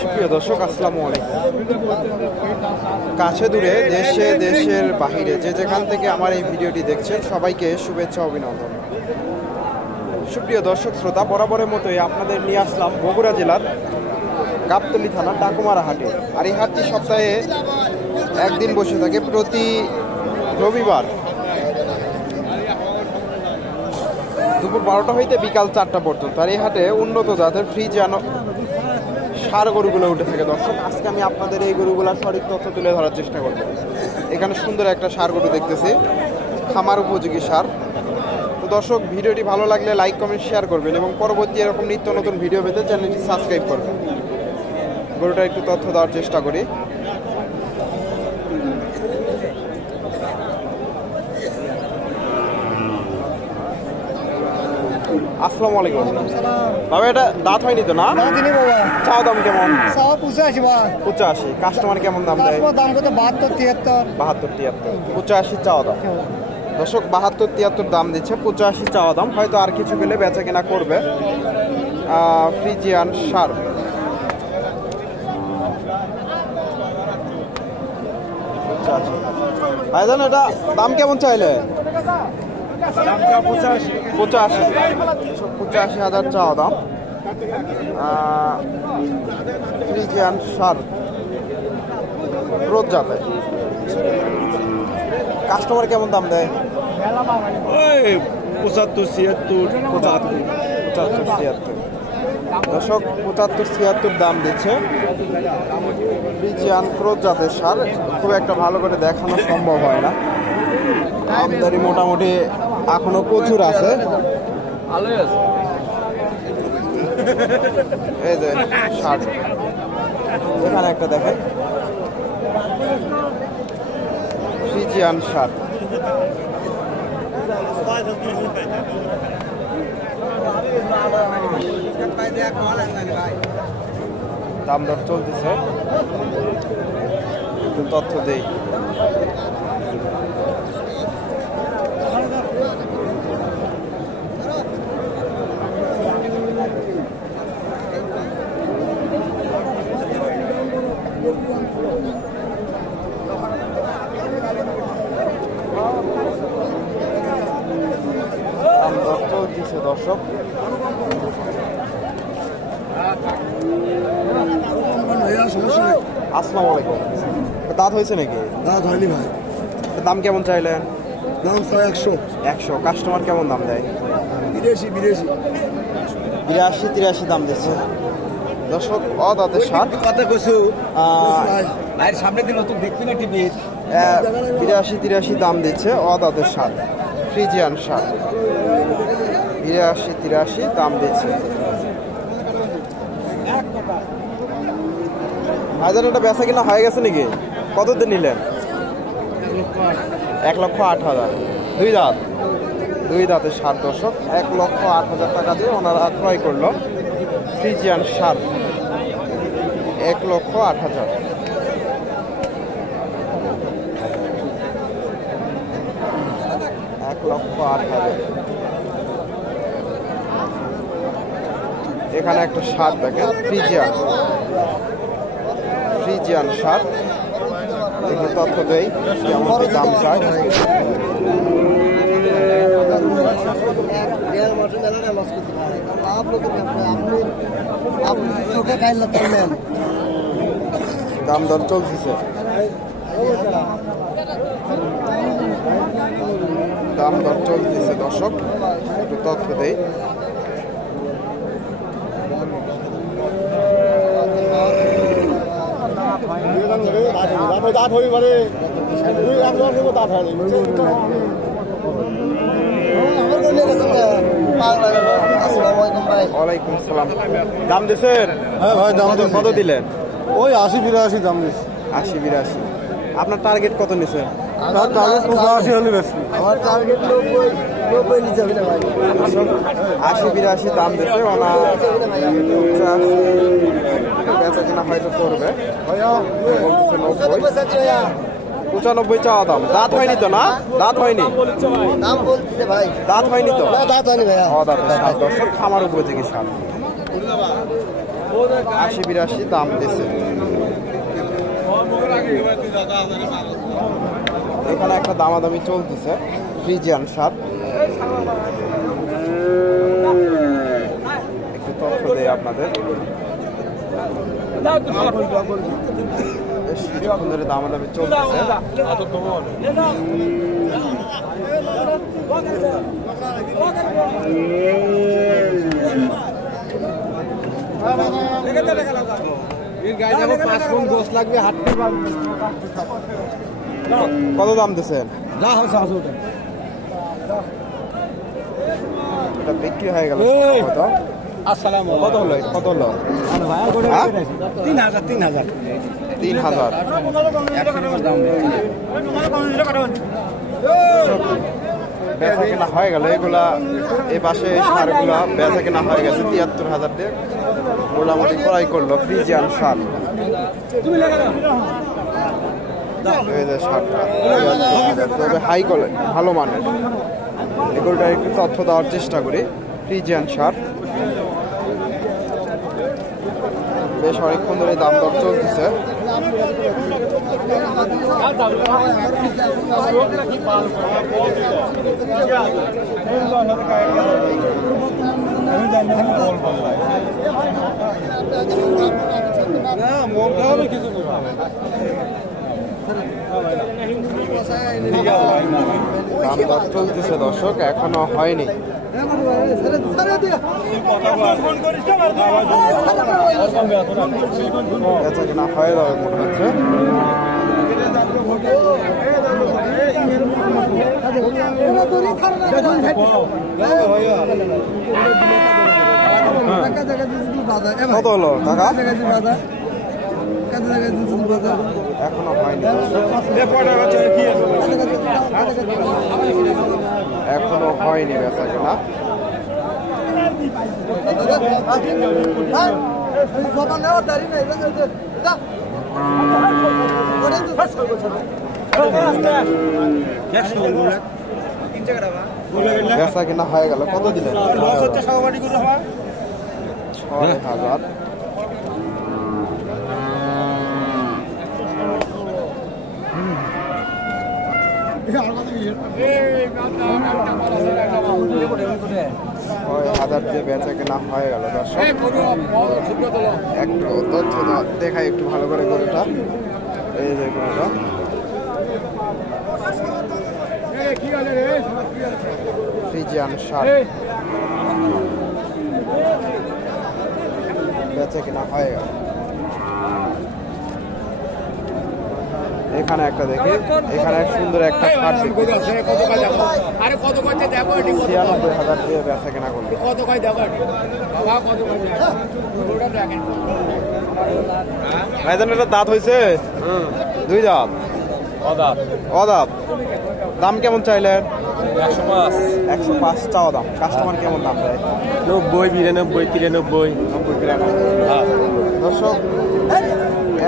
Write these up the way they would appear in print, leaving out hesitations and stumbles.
সুপ্রিয় দর্শক, আসসালামু আলাইকুম। কাছে দূরে দেশে দেশের বাহিরে যে যেখান থেকে আমার এই ভিডিওটি দেখছেন সবাইকে শুভেচ্ছা অভিনন্দন। সুপ্রিয় দর্শক শ্রোতা, বরাবরের মতোই আপনাদের নিয়ে আসলাম বগুড়া জেলার গাবতলী থানার ডাকুমারা হাটে। আর এই হাটটি সপ্তাহে একদিন বসে থাকে, প্রতি রবিবার দুপুর 12টা হইতে বিকাল 4টা পর্যন্ত। আর এই হাটে উন্নত জাতের ফ্রিজিয়ান সার গরুগুলো উঠে থাকে। দর্শক, আজকে আমি আপনাদের এই গরুগুলোর সঠিক তথ্য তুলে ধরার চেষ্টা করব। এখানে সুন্দর একটা সার গরু দেখতেছি, খামার উপযোগী সার। তো দর্শক, ভিডিওটি ভালো লাগলে লাইক কমেন্ট শেয়ার করবেন এবং পরবর্তী এরকম নিত্য নতুন ভিডিও পেতে চ্যানেলটি সাবস্ক্রাইব করবেন। গরুটা একটু তথ্য দেওয়ার চেষ্টা করি। আসসালামু আলাইকুম বাবা, এটা দাঁত হয়নি তো না? চাও দাম কেমন? 85। কাস্টমার কেমন দাম দেয়? 72-73। 85 চাওয়া দাম। দর্শক, 72-73 দাম দিচ্ছে, 85 চাওয়া দাম। হয়তো আর কিছু পেলে বেচা কেনা করবে। ফ্রিজিয়ান সার। ভাইজান, এটা দাম কেমন চাইলে? 85,000 চাওয়া দাম। ফ্রিজিয়ান সার রোজ যাতে। কাস্টমার কেমন দাম দেয়? 75-76। দর্শক, 75-76 দাম দিচ্ছে। ফ্রিজিয়ান ক্রোজ জাতের সার। খুব একটা ভালো করে দেখানো সম্ভব হয় না, আমদানি মোটামুটি এখনো প্রচুর আছে। এই যে সার, এখানে একটা দেখেন ফ্রিজিয়ান সার। দাম দর চলতেছে, একটু তথ্য দেই। চলতেছে দর্শক। আসসালামু আলাইকুম। দাঁত হয়েছে নাকি? দাঁত হয়নি ভাই। দাম কেমন চাইলেন? দাম 100। কাস্টমার কেমন দাম দেয়? 82-83 দাম দিচ্ছে। দর্শক, অদাঁতের সার। 82-83 দাম দিচ্ছে অদাঁতের সার। ফ্রিজিয়ান সার 82-83 দাম দিচ্ছে। হাজার এটা বেচা কিনা হয়ে গেছে নাকি? কতদিন নিলেন? 1,08,000। দুই দাঁতের সার। দর্শক, 1,08,000 টাকা দিয়ে ওনারা ক্রয় করলো ফ্রিজিয়ান সার। 1,08,000। এখানে একটা সার দেখেন, ফ্রিজিয়ান সার। একটু তথ্য দেই কেমন দাম চায়। দাম দর চলতেছে, দর্শক একটু তথ্য দেই। ওয়ালাইকুম আসসালাম। দাম দিচ্ছেন? হ্যাঁ ভাই, দাম কত দিলেন? ওই 80-82 দাম দিচ্ছে। 80-82। আপনার টার্গেট কত নিছেন? তার টার্গেট 85 হলে বেশি। আমার টার্গেট 90 নিচে হবে না ভাই। 80-82 দাম দিচ্ছে ওনা। বেচা কিনা হয়তো করবে। বলতেছে 90, 95 চাওয়া দাম। দাঁত হয়নি তো না? দাঁত হয়নি, দাম বলতেছে ভাই, দাঁত হয়নি তো? দাঁত হয়নি ভাইয়া। দাঁতের সার দর্শক, খামার উপযোগী সার। 80-82 দাম দিচ্ছে। এখানে একটা দামাদামি চলতেছে ফ্রিজিয়ান সার। একটু তথ্য দেয় আপনাদের। বেশ কিছুক্ষণ ধরে দামাদামি চলতেছে। কত দাম দিচ্ছেন? এটা বিক্রি হয়ে গেল কত? কত হলো? কত হলো? 3000 3,000। বেচা কেনা হয়ে গেল এগুলা। এই পাশে সারগুলা বেচা কেনা হয়ে গেছে 73,000 দিয়ে মোটামুটি ক্রয় করলো ফ্রিজিয়ান সার। এই যে সারটা 73,000, তবে হাই কোয়ালিটি, ভালো মানের। এগুলোটা একটু তথ্য দেওয়ার চেষ্টা করি। ফ্রিজিয়ান সার বেশ অনেকক্ষণ ধরে দাম দর চলতেছে। দাম দর চলতেছে দর্শক, এখনো হয়নি। বেচা কেনা হয়ে যাবে মনে হচ্ছে। কত হলো টাকা? এখনো হয়নি, এখনো হয়নি বেচা কেনা। বেচা কিনা হয়ে গেল। কত দিলেন? 6,000। দিয়ে বেচা কেনা হয়ে গেল দর্শক। একটু তথ্য দেখাই একটু ভালো করে গরুটা। এই যে গরুটা ফ্রিজিয়ান সার, বেচা কেনা হয়ে গেল। এখানে একটা দেখি, এখানে সুন্দর একটা খাট দেখি 96,000 দিয়ে বেচা কেনা করলো। ভাইজান এটা দাঁত হয়েছে? 2 দাঁত। অদাঁত। দাম কেমন চাইলেন? 105 চাওয়া দাম। কাস্টমার কেমন দাম দেয়? 90, 92, 93। 90-92। দর্শক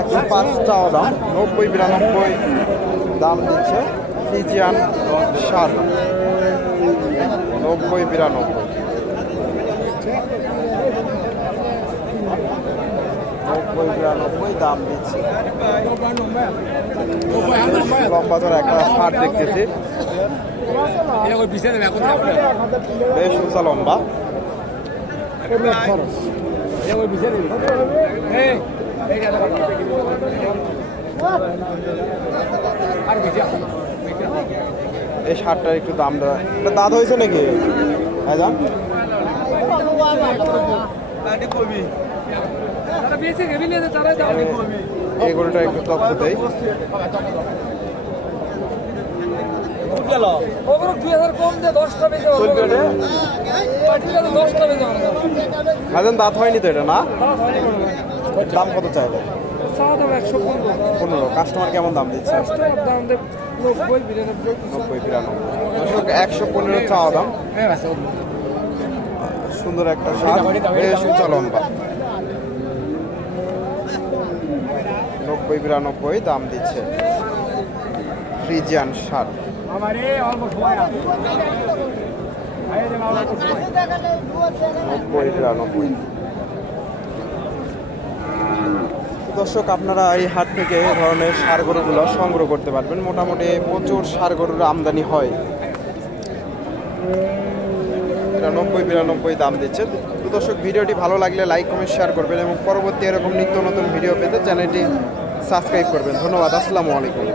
105 চাওয়া দাম, 90-92 দাম দিচ্ছে ফ্রিজিয়ান সার। 90-92 দাম দিচ্ছে। লম্বা ধরে একটা সার দেখতেছি, বেশ উঁচা লম্বা। এই শার্টটার একটু দাম দেওয়া। এটা দাঁত হয়েছে নাকি? দাম এগুলোটা একটু তথ্য দেই। দাঁত হয়নি তো এটা না? দাম কত চাইলে? 15। কাস্টমার কেমন দাম দিচ্ছে? 115 চাওয়া দাম। সুন্দর একটা শার্ট, বেশ উঁচা লম্বা। 90-92 দাম দিচ্ছে। ফ্রিজিয়ান ষাঁড়। 90-92। দর্শক, আপনারা এই হাট থেকে এই ধরনের ষাঁড় গরুগুলো সংগ্রহ করতে পারবেন। মোটামুটি প্রচুর ষাঁড় গরুর আমদানি হয়। এটা 90-92 দাম দিচ্ছে। তো দর্শক, ভিডিওটি ভালো লাগলে লাইক কমেন্ট শেয়ার করবেন এবং পরবর্তী এরকম নিত্য নতুন ভিডিও পেতে চ্যানেলটি সাবস্ক্রাইব করবেন। ধন্যবাদ। আসসালামু আলাইকুম।